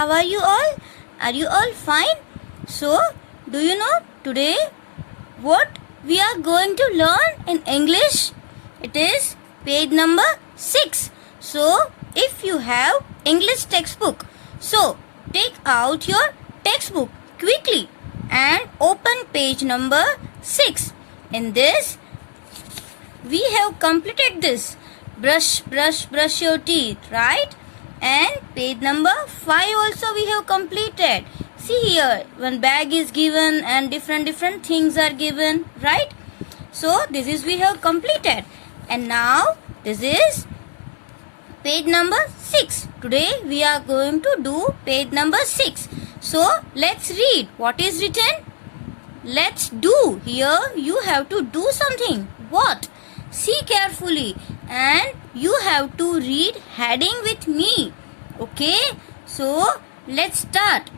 how are you all? Are you all fine? So, do you know today what we are going to learn in English? It is page number 6. So, if you have English textbook, so take out your textbook quickly and open page number 6. In this, we have completed this. Brush your teeth, right? And page number 5 also we have completed. See here, one bag is given and different things are given, right? So this is we have completed. And now this is page number 6. Today we are going to do page number 6. So let's read. What is written? Let's do. Here you have to do something. What? See carefully and you have to read heading with me. Okay? So let's start.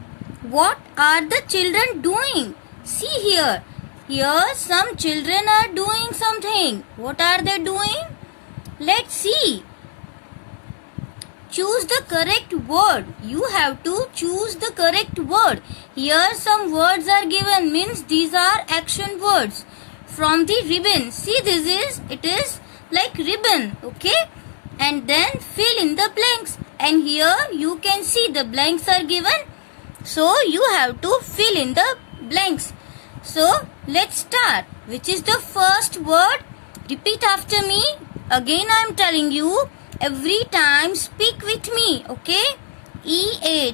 What are the children doing? See here. Here some children are doing something. What are they doing? Let's see. Choose the correct word. You have to choose the correct word. Here some words are given, means these are action words. From the ribbon. See, it is like ribbon, okay? And then fill in the blanks. And here you can see the blanks are given. So you have to fill in the blanks. So let's start. Which is the first word? Repeat after me. Again I am telling you. Every time speak with me, okay? E-A-T-I-N-G,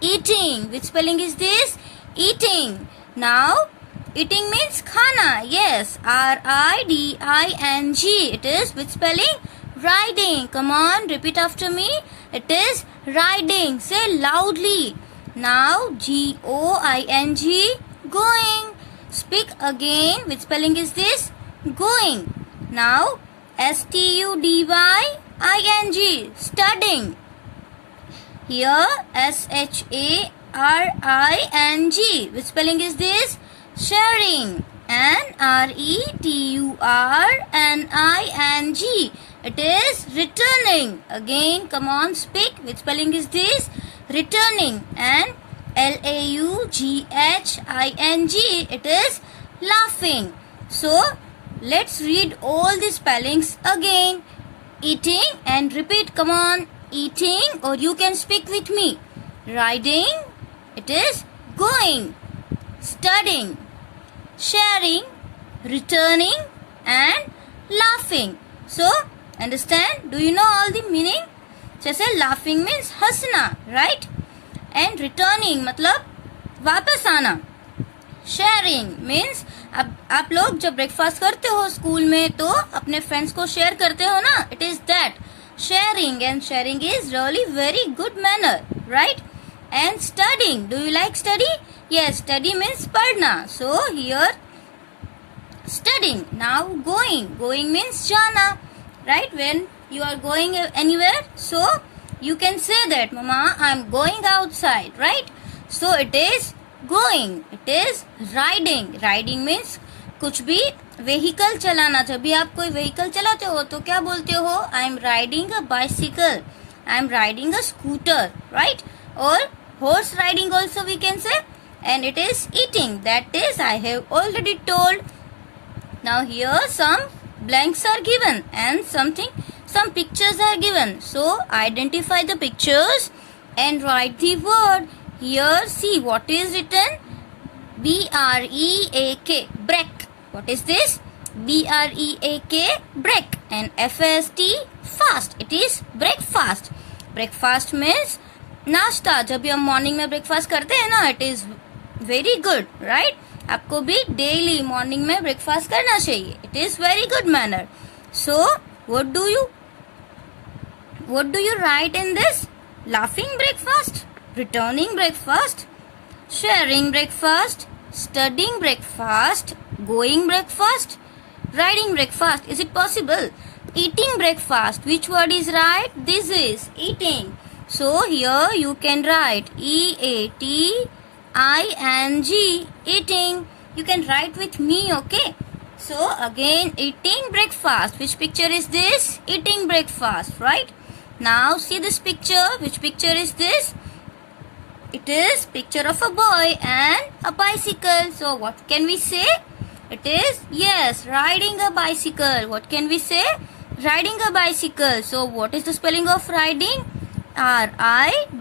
eating. Which spelling is this? Eating. Now, eating means khana. Yes, R-I-D-I-N-G. It is which spelling? Riding. Come on, repeat after me. It is riding. Say loudly. Now, G-O-I-N-G, going. Speak again. Which spelling is this? Going. Now, S-T-U-D-Y-I-N-G, studying. Here, S-H-A-R-I-N-G. Which spelling is this? Sharing. And R-E-T-U-R-N-I-N-G. It is returning. Again, come on, speak. Which spelling is this? Returning. And L-A-U-G-H-I-N-G. It is laughing. So, let's read all the spellings again. Eating and repeat. Come on. Eating, or you can speak with me. Riding. It is going. Studying. Sharing. Returning. And laughing. So, understand? Do you know all the meaning? जैसे laughing means हंसना, right? And returning मतलब वापस आना. Sharing means अब आप लोग जब breakfast करते हो स्कूल में तो अपने फ्रेंड्स को शेयर करते हो ना. It is that sharing. And sharing is really very good manner, right? And studying. Do you like study? Yes, study means पढ़ना. So here studying. Now going. Going means जाना, right? When you are going anywhere, so you can say that mama I am going outside, right? So it is going. It is riding. Riding means कुछ भी vehicle चलाना. जब भी आप कोई vehicle चलाते हो तो क्या बोलते हो? I am riding a bicycle. I am riding a scooter, right? Or horse riding also we can say. And it is eating. That is I have already told. Now here some blanks are given and some pictures are given. So identify the pictures and write the word. Here see what is written. B-R-E-A-K, break. What is this? B-R-E-A-K, break. And F-A-S-T, fast. It is breakfast. Breakfast means नाश्ता. जब भी हम morning में breakfast करते हैं ना, it is very good, right? आपको भी डेली मॉर्निंग में ब्रेकफास्ट करना चाहिए. It is very good manner. So what do you right in this? Laughing breakfast, returning breakfast, sharing breakfast, studying breakfast, going breakfast, riding breakfast. Is it possible? Eating breakfast. Which word is right? This is eating. So here you can write E-A-T-I-N-G, eating. You can write with me, okay? So again, eating breakfast. Which picture is this? Eating breakfast, right? Now see this picture. Which picture is this? It is picture of a boy and a bicycle. So what can we say? It is, yes, riding a bicycle. What can we say? Riding a bicycle. So what is the spelling of riding? R-I-D-I-N-G.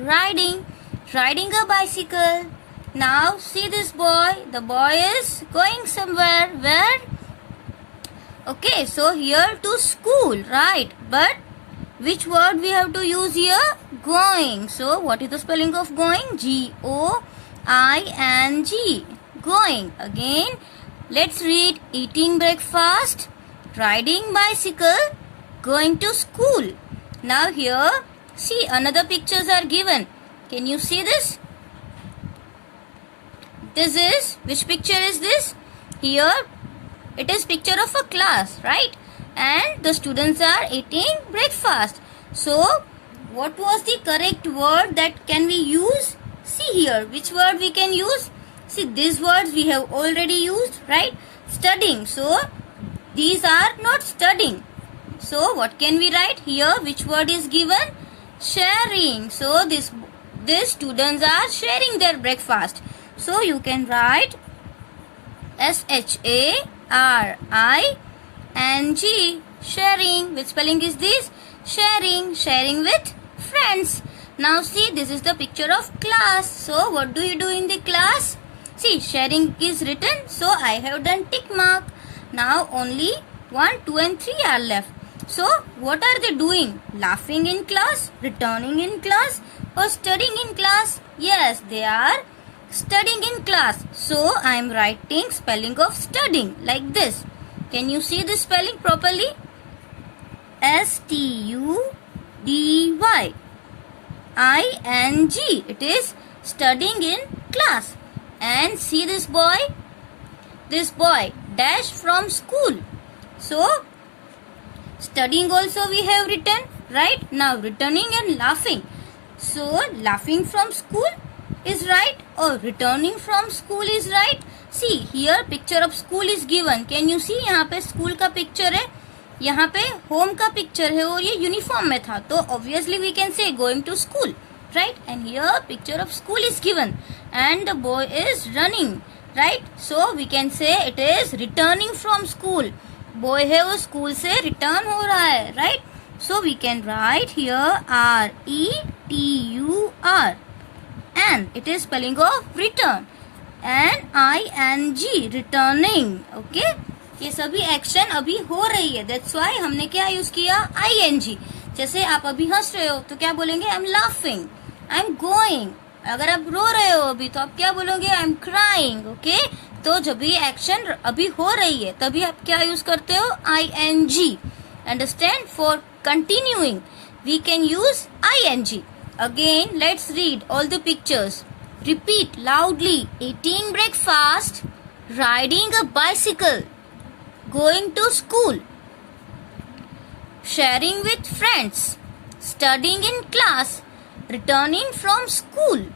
Riding. Riding a bicycle. Now see this boy. The boy is going somewhere. Where? Okay, so here to school, right? But which word we have to use here? Going. So what is the spelling of going? G-O-I-N-G. Going. Again, let's read. Eating breakfast, riding bicycle, going to school. Now here, see, another pictures are given. Can you see this? This is, which picture is this? Here, it is picture of a class, right? And the students are eating breakfast. So, what was the correct word that can we use? See here, which word we can use? See, these words we have already used, right? Studying. So, these are not studying. So, what can we write here? Which word is given? Sharing. So, these students are sharing their breakfast. So, you can write S-H-A-R-I-N-G. Sharing. Which spelling is this? Sharing. Sharing with friends. Now see, this is the picture of class. So what do you do in the class? See, sharing is written. So I have done tick mark. Now only 1, 2 and 3 are left. So what are they doing? Laughing in class, returning in class, or studying in class? Yes, they are studying in class. So I am writing spelling of studying like this. Can you see the spelling properly? S-T-U-D-Y-I-N-G. It is studying in class. And see this boy? This boy dash from school. So studying also we have written, right? Now returning and laughing. So laughing from school is right or returning from school is right. See here picture of school is given. Can you see? यहाँ पे school का picture है, यहाँ पे home का picture है और ये uniform में था. तो obviously we can say going to school, right? And here picture of school is given and the boy is running, right? So we can say it is returning from school. Boy है वो school से return हो रहा है, right? So we can write here R-E-T-U-R. And it is spelling of return. And I-N-G, returning. Okay? ये सभी action अभी हो रही है. That's why हमने क्या यूज किया? I-N-G. जैसे आप अभी हंस रहे हो तो क्या बोलेंगे? I'm laughing. I'm going. अगर आप रो रहे हो अभी तो आप क्या बोलोगे? I'm crying. Okay? तो जब भी एक्शन अभी हो रही है तभी आप क्या यूज करते हो? I-N-G. Understand? For continuing, we can use I-N-G. Again, let's read all the pictures. Repeat loudly. Eating breakfast, riding a bicycle, going to school, sharing with friends, studying in class, returning from school.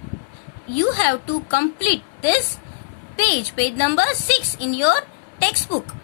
You have to complete this page number 6 in your textbook.